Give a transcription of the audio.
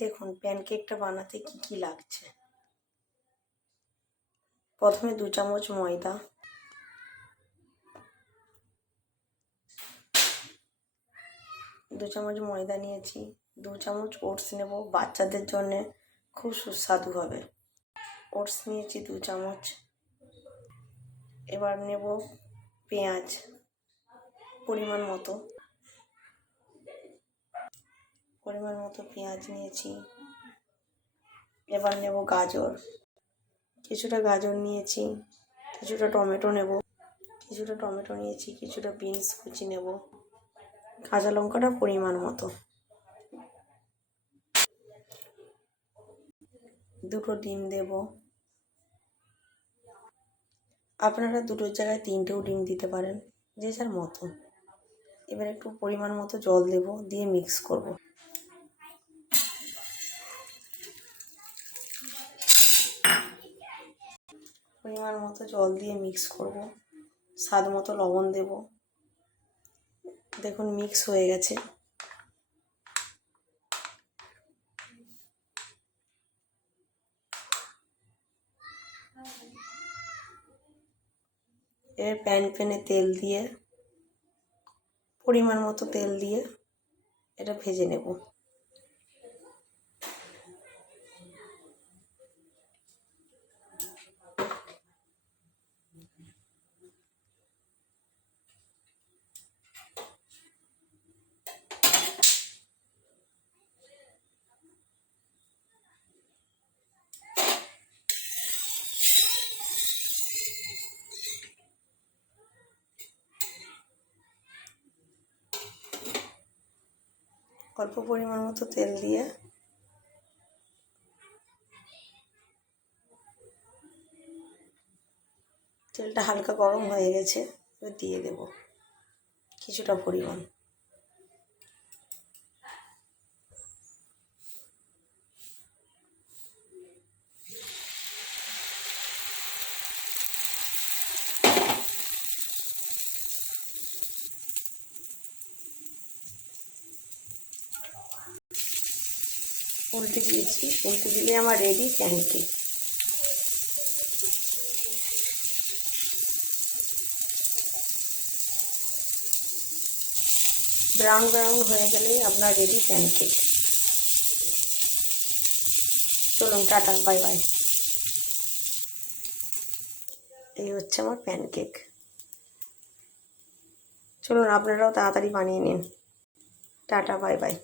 দেখুন প্যানকেকটা বানাতে কি কি লাগছে। প্রথমে 2 চামচ ময়দা, 2 চামচ ময়দা নিয়েছি। 2 চামচ ওটস নেব, বাচ্চাদের জন্য খুব সুস্বাদু হবে। ওটস নিয়েছি 2 চামচ। এবার নেব পেঁয়াজ পরিমাণ মতো পেঁয়াজ নিয়েছি। এবার নেব গাজর, কিছুটা গাজর নিয়েছি। কিছুটা টমেটো নেব, কিছুটা বিনস কুচি নেব। কাঁচা লঙ্কাটা পরিমাণ মতো। 2টো ডিম দেব। আপনারা 2টোর জায়গায় 3টেও ডিম দিতে পারেন, যে যার মতো। এবার একটু পরিমাণ মতো জল দেব, দিয়ে মিক্স করব। পরিমাণ মতো জল দিয়ে মিক্স করব। স্বাদ মতো লবণ দেব। দেখুন মিক্স হয়ে গেছে। এর প্যানে তেল দিয়ে, পরিমাণ মতো তেল দিয়ে এটা ভেজে নেব। অল্প পরিমাণ মতো তেল দিয়ে তেলটা হালকা গরম হয়ে গেছে, এবার দিয়ে দেব কিছুটা পরিমাণ। উল্টে দিয়েছি, উল্টে দিলে আমার রেডি প্যানকেক। ব্রাউন ব্রাউন হয়ে গেলেই আপনার রেডি প্যানকেক। চলুন টাটা, বাই বাই। এই হচ্ছে আমার প্যানকেক। চলুন আপনারাও তাড়াতাড়ি বানিয়ে নিন। Tata, bye bye.